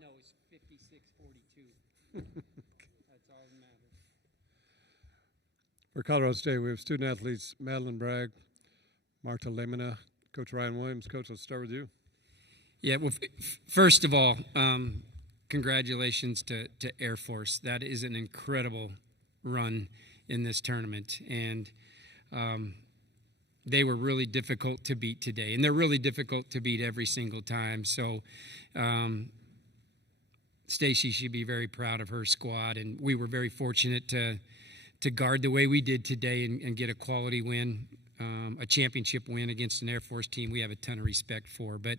know is 56-42. That's all that matters. For Colorado State, we have student athletes Madeline Bragg, Marta Lemina, Coach Ryan Williams. Coach, let's start with you. Yeah, well, first of all, congratulations to Air Force. That is an incredible run in this tournament, and they were really difficult to beat today, and they're really difficult to beat every single time. So Stacy should be very proud of her squad, and we were very fortunate to guard the way we did today and get a quality win, a championship win against an Air Force team we have a ton of respect for. But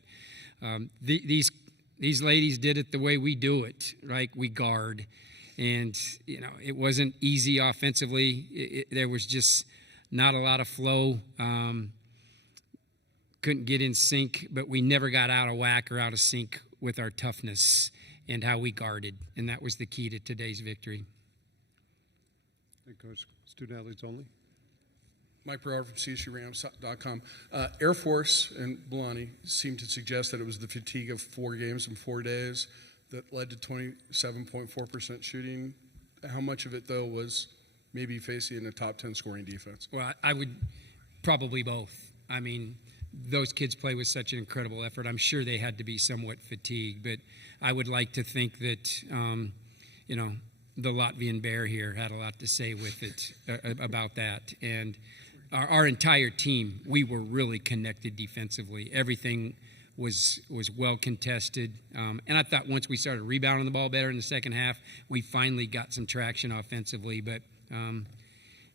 these ladies did it the way we do it, right? We guard. And, you know, it wasn't easy offensively. There was just not a lot of flow. Couldn't get in sync, but we never got out of whack or out of sync with our toughness and how we guarded. And that was the key to today's victory. Hey, Coach, student athletes only. Mike Brower from CSU-Rams.com. Air Force and Belani seemed to suggest that it was the fatigue of 4 games in 4 days that led to 27.4% shooting. How much of it, though, was maybe facing a top 10 scoring defense? Well, I would probably both. I mean, those kids play with such an incredible effort. I'm sure they had to be somewhat fatigued, but I would like to think that, you know, the Latvian bear here had a lot to say with it about that. And our entire team, we were really connected defensively. Everything was well contested. And I thought once we started rebounding the ball better in the second half, we finally got some traction offensively. But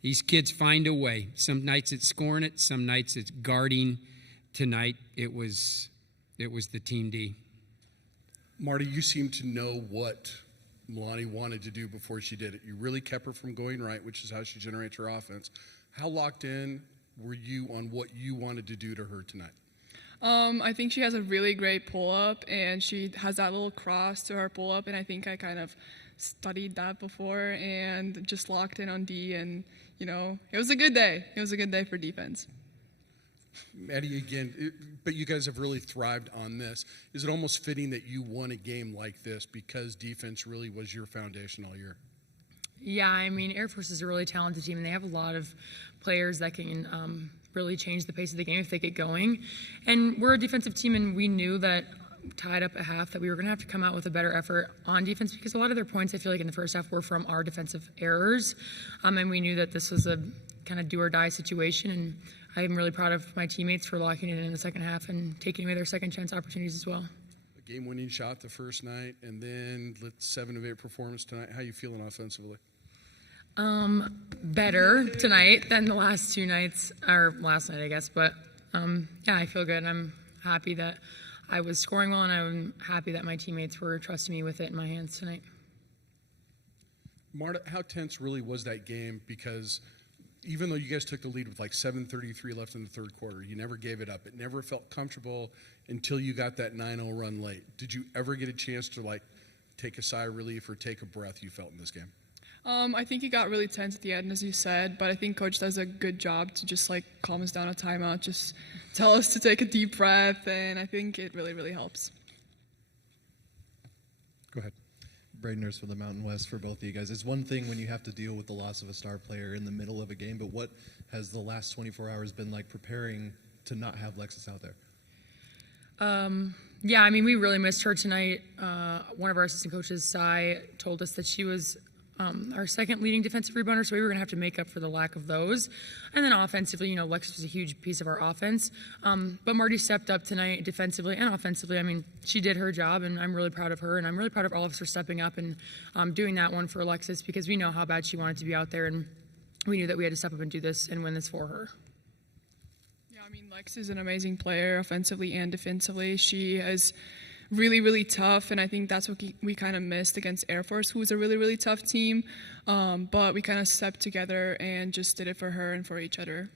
these kids find a way. Some nights it's scoring it, some nights it's guarding. Tonight it was the Team D. Marty, you seem to know what Melanie wanted to do before she did it. You really kept her from going right, which is how she generates her offense. How locked in were you on what you wanted to do to her tonight? I think she has a really great pull-up, and she has that little cross to her pull-up, and I think I kind of studied that before and just locked in on D, and, you know, it was a good day. It was a good day for defense. Maddie, again, but you guys have really thrived on this. Is it almost fitting that you won a game like this because defense really was your foundation all year? Yeah, I mean, Air Force is a really talented team, and they have a lot of players that can really change the pace of the game if they get going. And we're a defensive team, and we knew that tied up at half that we were going to have to come out with a better effort on defense because a lot of their points, I feel like, in the first half were from our defensive errors. And we knew that this was a kind of do-or-die situation, and I'm really proud of my teammates for locking it in the second half and taking away their second-chance opportunities as well. A game-winning shot the first night, and then 7 of 8 performance tonight. How are you feeling offensively? Better tonight than the last 2 nights, or last night, I guess. But, yeah, I feel good. I'm happy that I was scoring well, and I'm happy that my teammates were trusting me with it in my hands tonight. Marta, how tense really was that game? Because even though you guys took the lead with like 7:33 left in the third quarter, you never gave it up. It never felt comfortable until you got that 9-0 run late. Did you ever get a chance to, like, take a sigh of relief or take a breath you felt in this game? I think it got really tense at the end, as you said, but I think Coach does a good job to just, like, calm us down a timeout, just tell us to take a deep breath, and I think it really, really helps. Go ahead. Braden Nurse from the Mountain West for both of you guys. It's one thing when you have to deal with the loss of a star player in the middle of a game, but what has the last 24 hours been like preparing to not have Lexus out there? Yeah, I mean, we really missed her tonight. One of our assistant coaches, Cy, told us that she was our second leading defensive rebounder, so we were going to have to make up for the lack of those. And then offensively, you know, Lexus was a huge piece of our offense. But Marty stepped up tonight defensively and offensively. I mean, she did her job, and I'm really proud of her, and I'm really proud of all of us for stepping up and doing that one for Alexis because we know how bad she wanted to be out there, and we knew that we had to step up and do this and win this for her. Yeah, I mean, Lex is an amazing player offensively and defensively. She is really, really tough, and I think that's what we kind of missed against Air Force, who was a really, really tough team. But we kind of stepped together and just did it for her and for each other.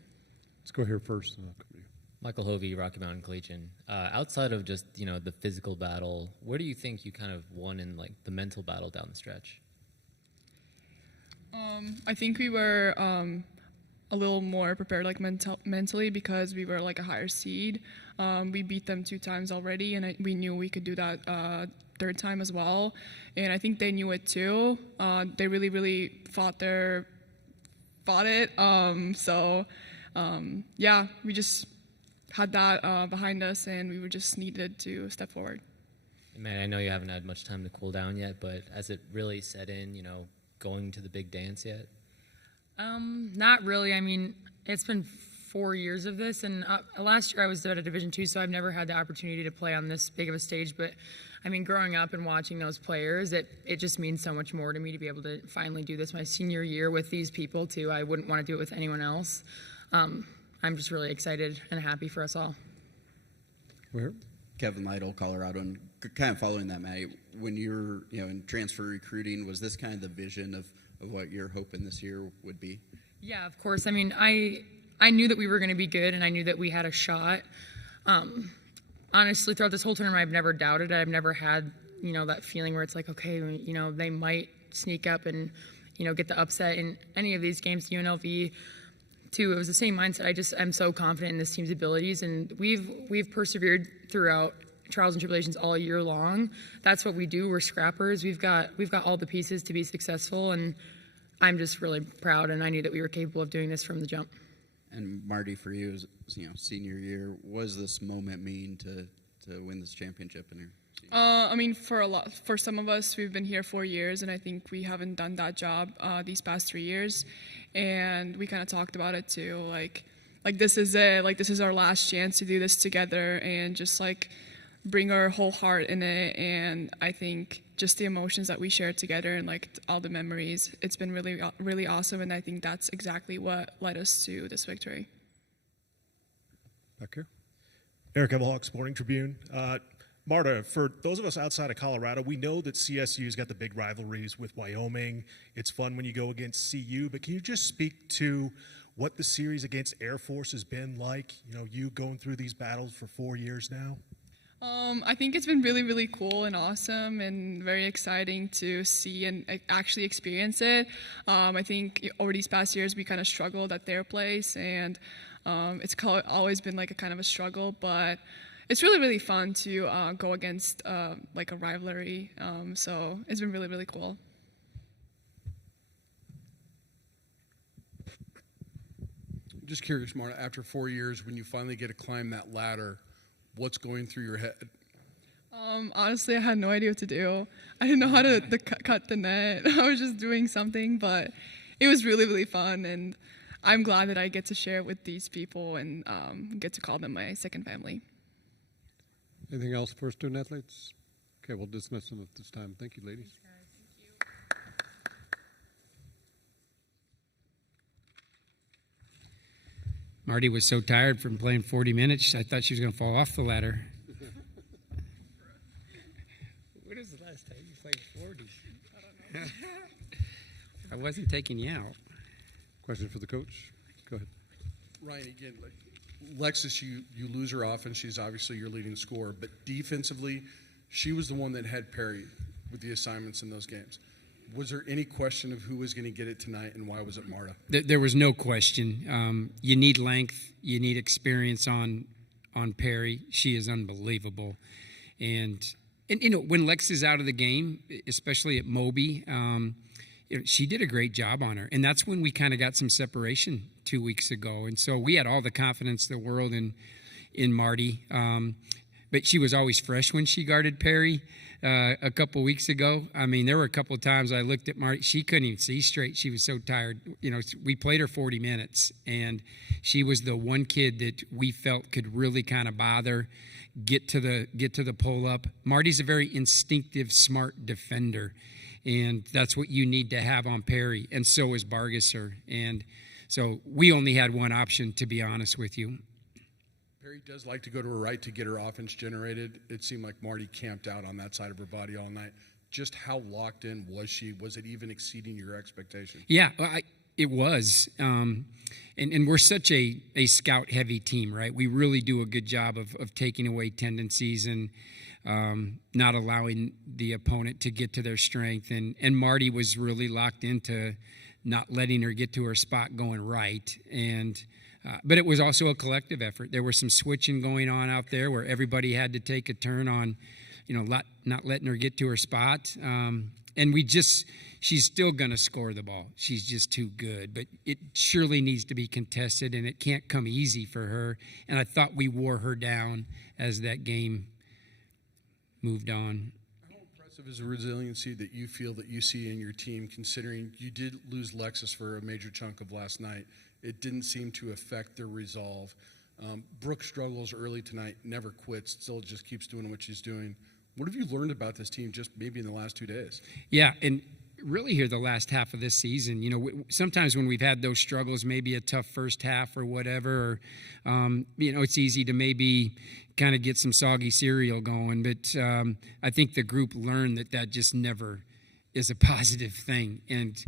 Let's go here first. And I'll come to you. Michael Hovey, Rocky Mountain Collegian. Outside of just, you know, the physical battle, where do you think you kind of won in, like, the mental battle down the stretch? I think we were a little more prepared, like mentally, because we were like a higher seed. We beat them 2 times already, and we knew we could do that third time as well. And I think they knew it too. They really, really fought it. Yeah, we just had that behind us, and we were just needed to step forward. Man, I know you haven't had much time to cool down yet, but has it really set in, going to the big dance yet? Not really. I mean, it's been 4 years of this, and last year I was at a Division II, so I've never had the opportunity to play on this big of a stage. But I mean, growing up and watching those players, it just means so much more to me to be able to finally do this my senior year with these people too. I wouldn't want to do it with anyone else. I'm just really excited and happy for us all. Where? Kevin Lytle, Colorado, and kind of following that, Maddie, when you're in transfer recruiting, was this kind of the vision of what you're hoping this year would be? Yeah, of course. I mean, I knew that we were going to be good, and I knew that we had a shot. Honestly, throughout this whole tournament, I've never doubted it. I've never had that feeling where it's like, okay, they might sneak up and get the upset in any of these games. UNLV too, it was the same mindset. I'm so confident in this team's abilities, and we've persevered throughout trials and tribulations all year long. That's what we do. We're scrappers. We've got all the pieces to be successful, and I'm just really proud, and I knew that we were capable of doing this from the jump. And Marty, for you, as senior year, what does this moment mean to win this championship in your senior year? I mean, for some of us, we've been here 4 years, and I think we haven't done that job these past 3 years. And we kind of talked about it too, like this is it, like this is our last chance to do this together, and just like bring our whole heart in it. And I think just the emotions that we shared together and like all the memories, it's been really, really awesome. And I think that's exactly what led us to this victory. Back here. Eric Evelhawk, Sporting Tribune. Marta, for those of us outside of Colorado, we know that CSU's got the big rivalries with Wyoming. It's fun when you go against CU, but can you just speak to what the series against Air Force has been like? You going through these battles for 4 years now? I think it's been really, really cool and awesome and very exciting to see and actually experience it. I think over these past years we kind of struggled at their place, and it's always been like a kind of a struggle, but it's really, really fun to go against like a rivalry. So it's been really, really cool. Just curious, Marta, after 4 years, when you finally get to climb that ladder, what's going through your head? Honestly, I had no idea what to do. I didn't know how to cut the net. I was just doing something, but it was really, really fun, and I'm glad that I get to share it with these people and get to call them my second family. Anything else for student athletes? Okay, we'll dismiss them at this time. Thank you, ladies. Marty was so tired from playing 40 minutes, I thought she was going to fall off the ladder. When was the last time you played 40? I don't know. I wasn't taking you out. Question for the coach. Go ahead. Ryan, again, Lexus, you lose her offense. She's obviously your leading scorer, but defensively, she was the one that had Perry with the assignments in those games. Was there any question of who was going to get it tonight, and why was it Marta? There was no question. You need length. You need experience on Perry. She is unbelievable. And when Lex is out of the game, especially at Moby, she did a great job on her. And that's when we kind of got some separation 2 weeks ago. And so we had all the confidence in the world in Marty. But she was always fresh when she guarded Perry. A couple weeks ago, I mean, there were a couple of times I looked at Marty. She couldn't even see straight. She was so tired. We played her 40 minutes, and she was the one kid that we felt could really kind of bother, get to the pull up. Marty's a very instinctive, smart defender, and that's what you need to have on Perry. And so is Bargesser. And so we only had one option, to be honest with you. Perry does like to go to her right to get her offense generated. It seemed like Marty camped out on that side of her body all night. Just how locked in was she? Was it even exceeding your expectations? Yeah, it was. And we're such a scout-heavy team, right? We really do a good job of taking away tendencies and not allowing the opponent to get to their strength. And Marty was really locked into not letting her get to her spot going right. And but it was also a collective effort. There was some switching going on out there where everybody had to take a turn on, not letting her get to her spot. And she's still going to score the ball. She's just too good. But it surely needs to be contested, and it can't come easy for her. And I thought we wore her down as that game moved on. How impressive is the resiliency that you feel that you see in your team, considering you did lose Lexus for a major chunk of last night? It didn't seem to affect their resolve. Brooke struggles early tonight, never quits, still just keeps doing what she's doing. What have you learned about this team just maybe in the last 2 days? Yeah, and really here the last half of this season, sometimes when we've had those struggles, maybe a tough first half or whatever, or, it's easy to maybe kind of get some soggy cereal going. But I think the group learned that just never is a positive thing. And,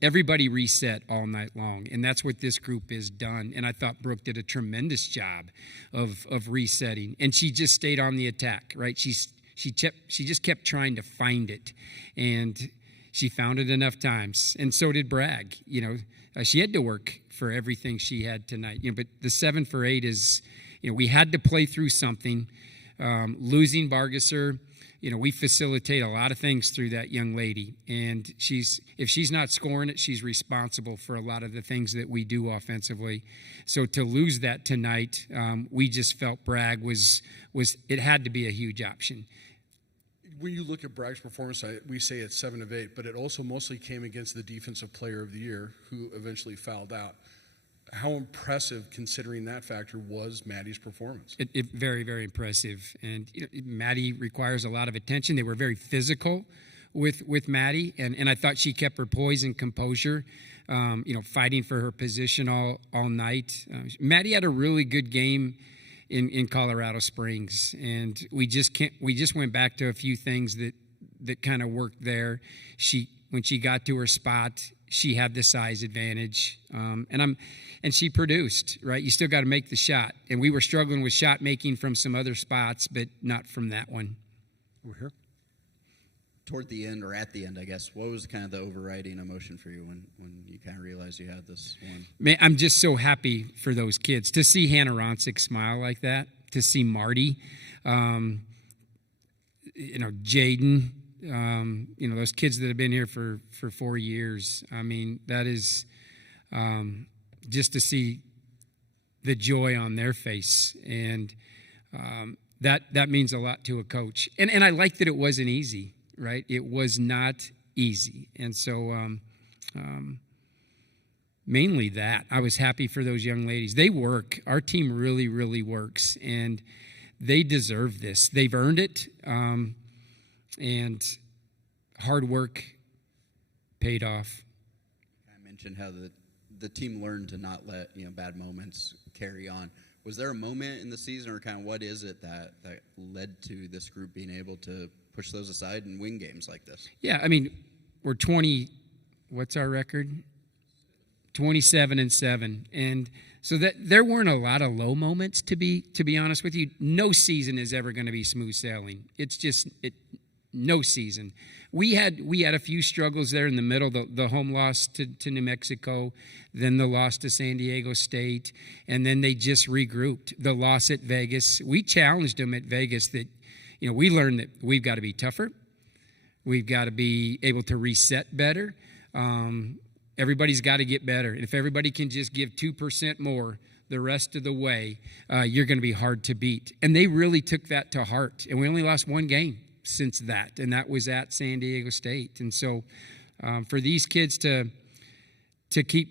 everybody reset all night long. And that's what this group has done. And I thought Brooke did a tremendous job of resetting. And she just stayed on the attack, right? She just kept trying to find it. And she found it enough times. And so did Bragg. She had to work for everything she had tonight. But the 7 for 8 is, we had to play through something. Losing Bargesser, we facilitate a lot of things through that young lady. And if she's not scoring it, she's responsible for a lot of the things that we do offensively. So to lose that tonight, we just felt Bragg it had to be a huge option. When you look at Bragg's performance, we say it's 7 of 8, but it also mostly came against the Defensive Player of the Year, who eventually fouled out. How impressive, considering that factor, was Maddie's performance? Very, very impressive. And Maddie requires a lot of attention. They were very physical with Maddie, and I thought she kept her poise and composure, fighting for her position all night. Maddie had a really good game in Colorado Springs, and we just went back to a few things that kind of worked there. When she got to her spot, she had the size advantage, and she produced, right? You still got to make the shot. And we were struggling with shot making from some other spots, but not from that one. Over here. Toward the end, or at the end, I guess, what was kind of the overriding emotion for you when you kind of realized you had this one? Man, I'm just so happy for those kids. To see Hannah Ronsick smile like that, to see Marty, Jaden, those kids that have been here for 4 years. I mean, that is just to see the joy on their face, and that means a lot to a coach. And I like that it wasn't easy, right? It was not easy, and so mainly that. I was happy for those young ladies. They work. Our team really, really works, and they deserve this. They've earned it. And hard work paid off. I mentioned how the team learned to not let bad moments carry on. Was there a moment in the season, or kind of what is it that led to this group being able to push those aside and win games like this? Yeah, I mean, we're 20. What's our record? 27-7, and so that there weren't a lot of low moments. To be honest with you, no season is ever going to be smooth sailing. It's just no season. We had a few struggles there in the middle, the home loss to New Mexico, then the loss to San Diego State, and then they just regrouped. The loss at Vegas, we challenged them at Vegas that, we learned that we've got to be tougher. We've got to be able to reset better. Everybody's got to get better. And if everybody can just give 2% more the rest of the way, you're going to be hard to beat. And they really took that to heart. And we only lost one game since that, and that was at San Diego State. And so for these kids to keep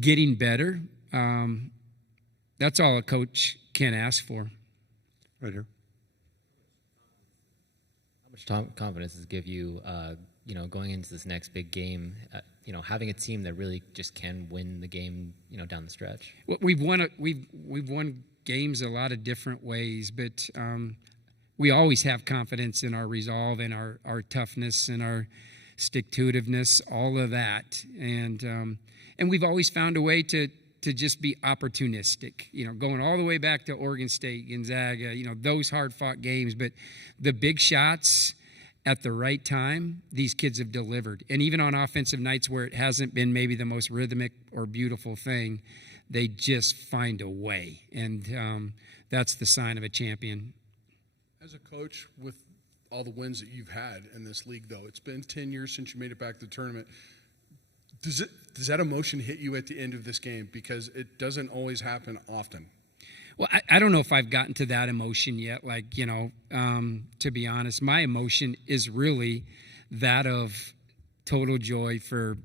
getting better, that's all a coach can ask for. Right here. How much confidence does it give you, going into this next big game, having a team that really just can win the game, down the stretch? Well, we've won games a lot of different ways, but we always have confidence in our resolve and our toughness and our stick-to-itiveness, all of that. And we've always found a way to just be opportunistic, going all the way back to Oregon State, Gonzaga, those hard-fought games. But the big shots at the right time, these kids have delivered. And even on offensive nights where it hasn't been maybe the most rhythmic or beautiful thing, they just find a way. And that's the sign of a champion. As a coach, with all the wins that you've had in this league, though, it's been 10 years since you made it back to the tournament. Does that emotion hit you at the end of this game? Because it doesn't always happen often. Well, I don't know if I've gotten to that emotion yet. Like, to be honest, my emotion is really that of total joy for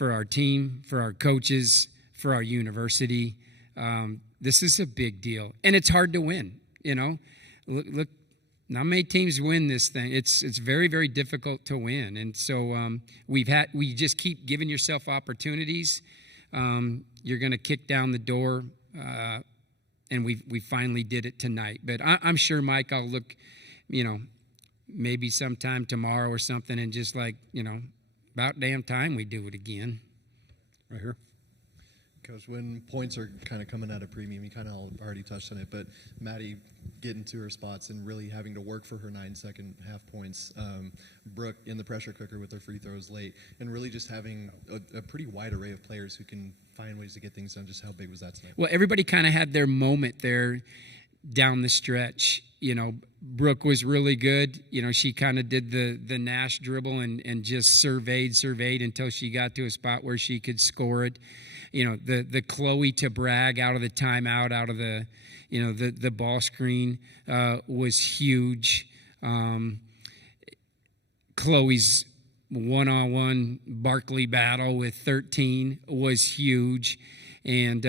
our team, for our coaches, for our university. This is a big deal, and it's hard to win. Look, not many teams win this thing. It's very, very difficult to win, and so we just keep giving yourself opportunities. You're going to kick down the door. And we finally did it tonight. But I'm sure, Mike, I'll look, maybe sometime tomorrow or something and just about damn time we do it again. Right here. Coach, when points are kind of coming at a premium, you kind of already touched on it, but Maddie getting to her spots and really having to work for her 9-second half points. Brooke in the pressure cooker with her free throws late, and really just having a pretty wide array of players who can find ways to get things done. Just how big was that tonight? Well, everybody kind of had their moment there down the stretch. Brooke was really good. She kind of did the Nash dribble and just surveyed until she got to a spot where she could score it. The Chloe to Bragg out of the timeout, out of the ball screen was huge. Chloe's one-on-one Barkley battle with 13 was huge. And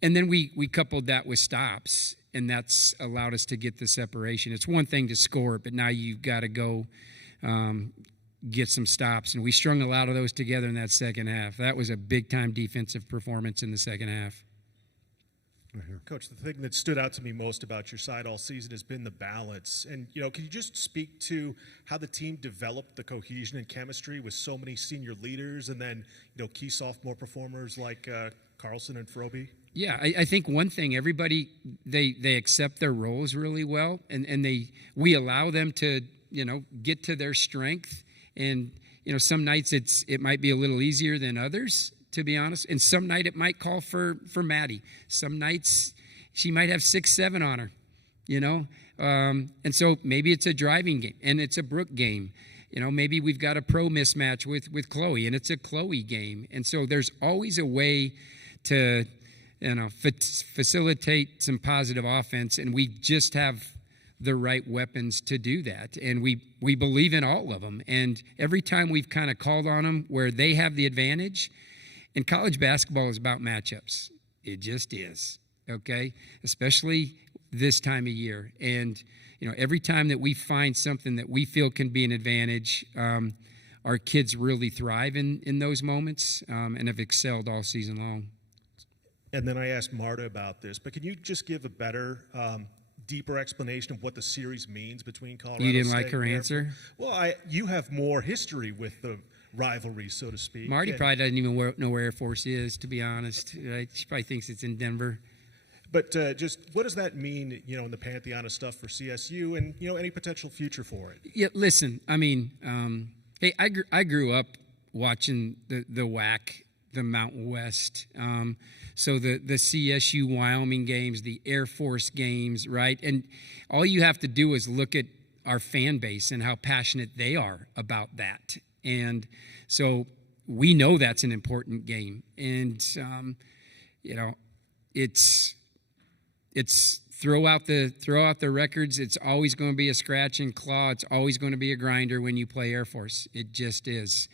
then we coupled that with stops, and that's allowed us to get the separation. It's one thing to score, but now you've got to go get some stops. And we strung a lot of those together in that second half. That was a big-time defensive performance in the second half. Coach, the thing that stood out to me most about your side all season has been the balance. And, can you just speak to how the team developed the cohesion and chemistry with so many senior leaders and then, key sophomore performers like Carlson and Froby? Yeah, I think one thing, everybody, they accept their roles really well, and we allow them to, get to their strength. And, some nights it might be a little easier than others, to be honest. And some night it might call for Maddie. Some nights she might have 6-7 on her, And so maybe it's a driving game and it's a Brooke game. Maybe we've got a pro mismatch with Chloe and it's a Chloe game. And so there's always a way to, facilitate some positive offense, and we just have the right weapons to do that. And we believe in all of them. And every time we've kind of called on them where they have the advantage, and college basketball is about matchups. It just is, okay? Especially this time of year. And, every time that we find something that we feel can be an advantage, our kids really thrive in those moments and have excelled all season long. And then I asked Marta about this, but can you just give a better deeper explanation of what the series means between Colorado You didn't State like her and answer? Well, you have more history with the rivalry, so to speak. Marty probably doesn't even know where Air Force is, to be honest. Right? She probably thinks it's in Denver. But just what does that mean, in the pantheon of stuff for CSU and, any potential future for it? Yeah, listen, hey, I grew up watching the WAC, the Mountain West. So the CSU Wyoming games, the Air Force games, right? And all you have to do is look at our fan base and how passionate they are about that. And so we know that's an important game. And, it's throw out the records. It's always going to be a scratch and claw. It's always going to be a grinder when you play Air Force. It just is.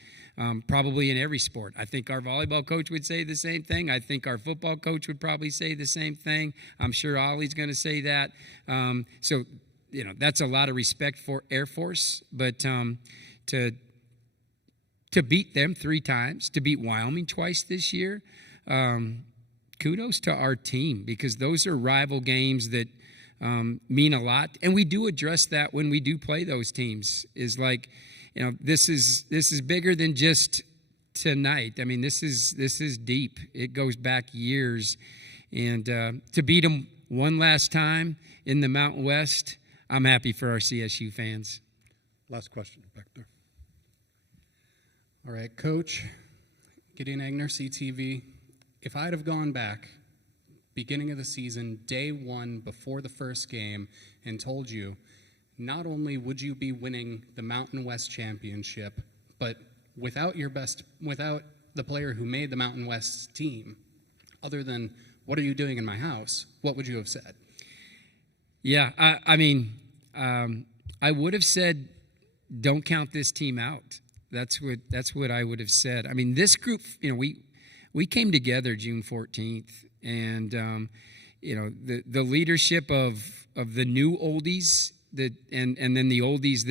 Probably in every sport. I think our volleyball coach would say the same thing. I think our football coach would probably say the same thing. I'm sure Ollie's going to say that. So, that's a lot of respect for Air Force. But to beat them 3 times, to beat Wyoming twice this year, kudos to our team, because those are rival games that mean a lot. And we do address that when we do play those teams, is like, this is bigger than just tonight. I mean, this is deep. It goes back years. And to beat them one last time in the Mountain West, I'm happy for our CSU fans. Last question back there. All right, Coach, Gideon Egner, CTV. If I'd have gone back, beginning of the season, day one, before the first game, and told you, not only would you be winning the Mountain West Championship, but without the player who made the Mountain West team, other than what are you doing in my house, what would you have said? Yeah, I would have said, don't count this team out. That's what I would have said. I mean, this group, we came together June 14th, and the leadership of the new oldies and then the oldies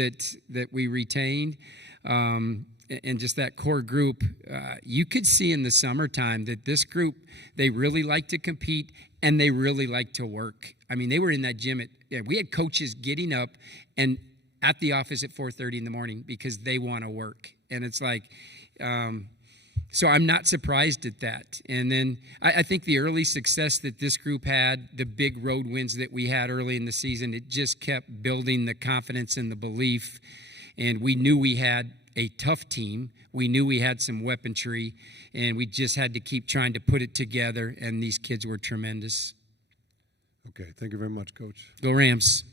that we retained, and just that core group, you could see in the summertime that this group, they really like to compete and they really like to work. I mean, they were in that gym we had coaches getting up and at the office at 4:30 in the morning because they want to work. And it's like, so I'm not surprised at that. And then I think the early success that this group had, the big road wins that we had early in the season, it just kept building the confidence and the belief. And we knew we had a tough team. We knew we had some weaponry, and we just had to keep trying to put it together, and these kids were tremendous. Okay, thank you very much, Coach. Go Rams.